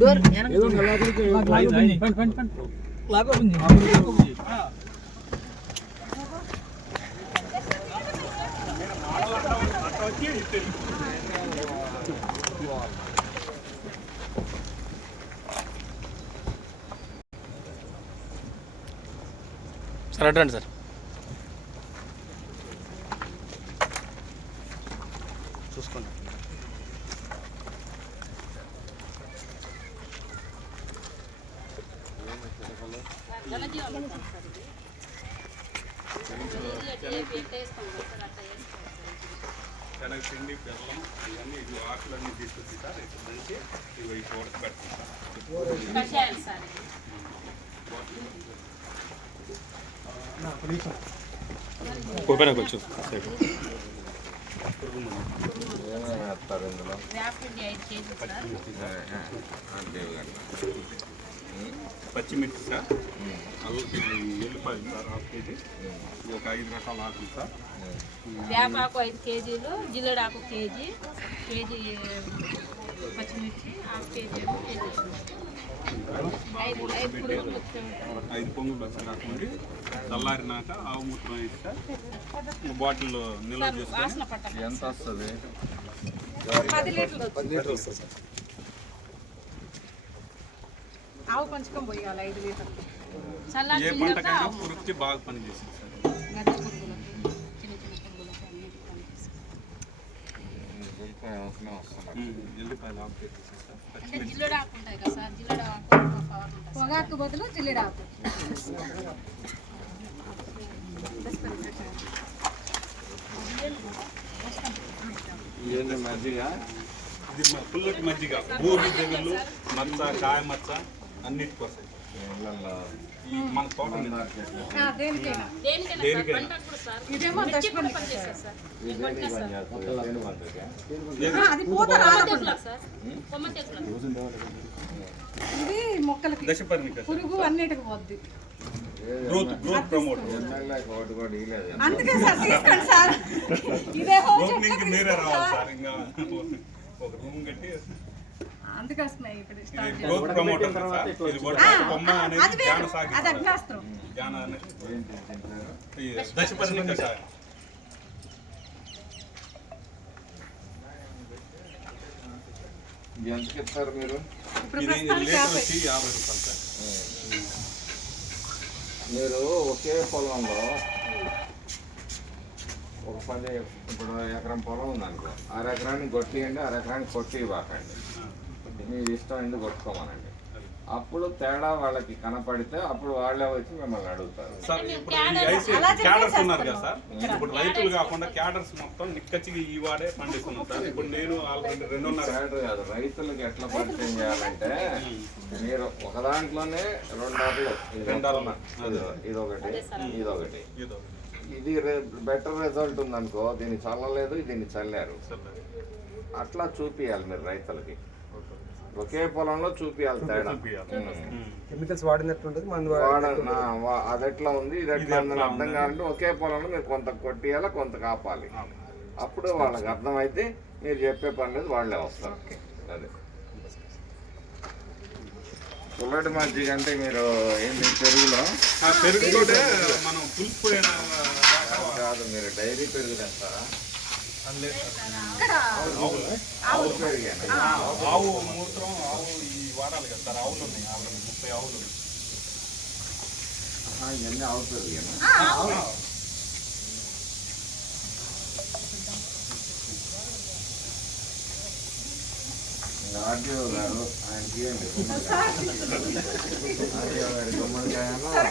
Door sir అడ్డండి sir. చూసుకోండి. శనగపిండి బెల్లం ఇవన్నీ ఇవి ఆకులన్నీ తీసుకొచ్చి సార్ ఇక్కడ నుంచి ఇవి తోటకు పెడతాం సార్. పోయినా కొంచెం పచ్చిమిర్చి సార్, ఎల్లిపాయలు సార్ 1/2 కేజీ, ఒక 5 రకాల ఆకులు సార్, వేపాకు 5 కేజీలు, జిల్లెడాకు కేజీ, పచ్చిమిర్చి 1/2 కేజీ, 5 పొంగులు వచ్చేదాకా చల్లారినాక ఆవు మూత్రం వేసి సార్ బాటిల్లో నిల్వ చేసుకొని. ఎంత వస్తుంది? 10 లీటర్లు వస్తుంది. ఆవు పంచకం పోయాలి 5 లీటర్లు. ఏ పంటకైనా పురుగుకి బాగా పనిచేసింది సార్. ఎల్లిపాయలు ఆకు అంటే జిల్లెడాకు ఉంటాయి కదా సార్, జిల్లెడాకు పొగాకు బదులు జిల్లెడాకు. ఏంటి మజ్జిగ? ఇది పుల్లటి మజ్జిగ, భూమి తెగులు, మచ్చ, కాయ మచ్చ అన్నిటికి వస్తాయి. ఈ మన తోట ఇదేమో దశపల్లి ఇది మొక్కలకి పురుగు అన్నిటికి పోద్ది. Growth promoter. అందుకే సార్ తీసుకోండి సార్. ఇదే ఓపెనింగ్ మీరే రావాలి సార్. ఇంకా ఒక రూమ్ కట్టి అందుకే వస్తున్నాయి ఇప్పుడు ఇది గ్రోత్ ప్రమోటర్ సార్. ఇది కూడా కొమ్మ అనేది జ్ఞాన సాగి అది అగ్నాస్త్రం. జ్ఞాన అనేది దశపర్ణి కషాయం. ఎంతకి ఇస్తారు మీరు? ఇది లీటర్ వచ్చి 50 రూపాయలు సార్. మీరు ఒకే పొలంలో ఒక 10 ఇప్పుడు ఎకరం పొలం ఉందనుకో, 1/2 ఎకరానికి కొట్టియండి, 1/2 ఎకరానికి కొట్టి ఇవ్వకండి. మీ ఇష్టం ఎందుకు కొట్టుకోమనండి. అప్పుడు తేడా వాళ్ళకి కనపడితే అప్పుడు వాళ్ళే వచ్చి మిమ్మల్ని అడుగుతారు. సార్ ఇప్పుడు ఈ ఐసీ క్యాడర్స్ ఉన్నారు కదా సార్, ఇప్పుడు రైతులు కాకుండా క్యాడర్స్ మొత్తం నిక్కచ్చిగా ఈ వాడే పండిస్తున్నాం సార్. ఇప్పుడు నేను ఆల్రెడీ 2.5 క్యాడర్ కాదు, రైతులకు ఎట్లా పరిచయం చేయాలంటే మీరు ఒక దాంట్లోనే 2 ఆటలు, ఇదొకటి ఇదొకటి, ఇది బెటర్ రిజల్ట్ ఉందనుకో, దీన్ని చల్లలేదు దీన్ని చల్లారు, అట్లా చూపియాలి మీరు రైతులకి. ఒకే పొలంలో చూపియాలి తేడా. కెమికల్స్ వాడినట్టు అది ఎట్లా ఉంది ఇది ఎట్లా ఉందని అర్థం కావాలంటే ఒకే పొలంలో మీరు కొంత కొట్టియాలి, కొంత కాపాలి. అప్పుడు వాళ్ళకి అర్థమైతే మీరు చెప్పే పని లేదు, వాళ్ళే వస్తారు. అదే పుల్లటి మజ్జిగ అంటే మీరు ఏంటి పెరుగులో మనం పులుపు కాదు, మీరు డైరీ పెరుగు తెస్తారా? ఆవు మూత్రం, ఆవు ఈ వాడాలి కదా సార్. ఆవులు ఉన్నాయి, 30 ఆవులు ఉన్నాయి. ఇవన్నీ ఆవు పెరుగేనా? ఆర్టీఓ గారు ఆయనకి ఆర్టీఓ గారి గుమ్మడికాయను సార్